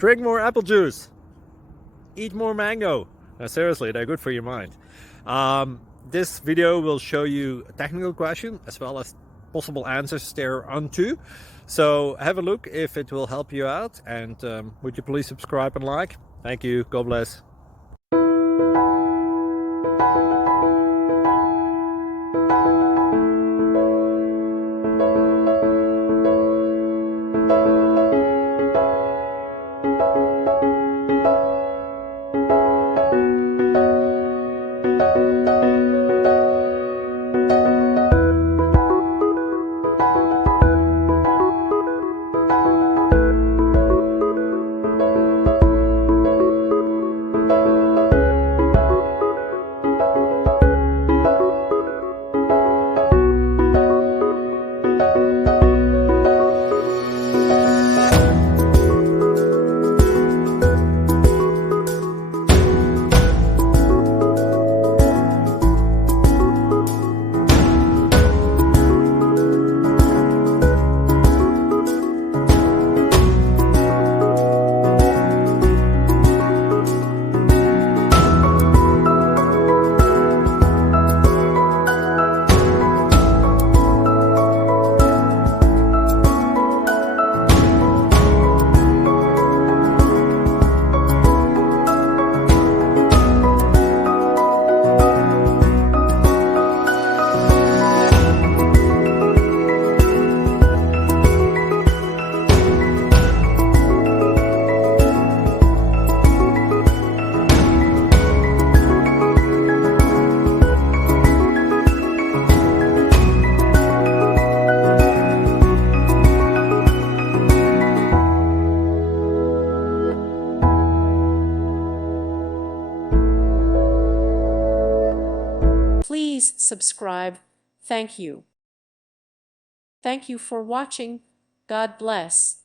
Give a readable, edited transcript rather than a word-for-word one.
Drink more apple juice. Eat more mango. No, seriously, they're good for your mind. This video will show you a technical question as well as possible answers thereunto. So have a look if it will help you out, and would you please subscribe and like? Thank you. God bless. Please subscribe. Thank you. Thank you for watching. God bless.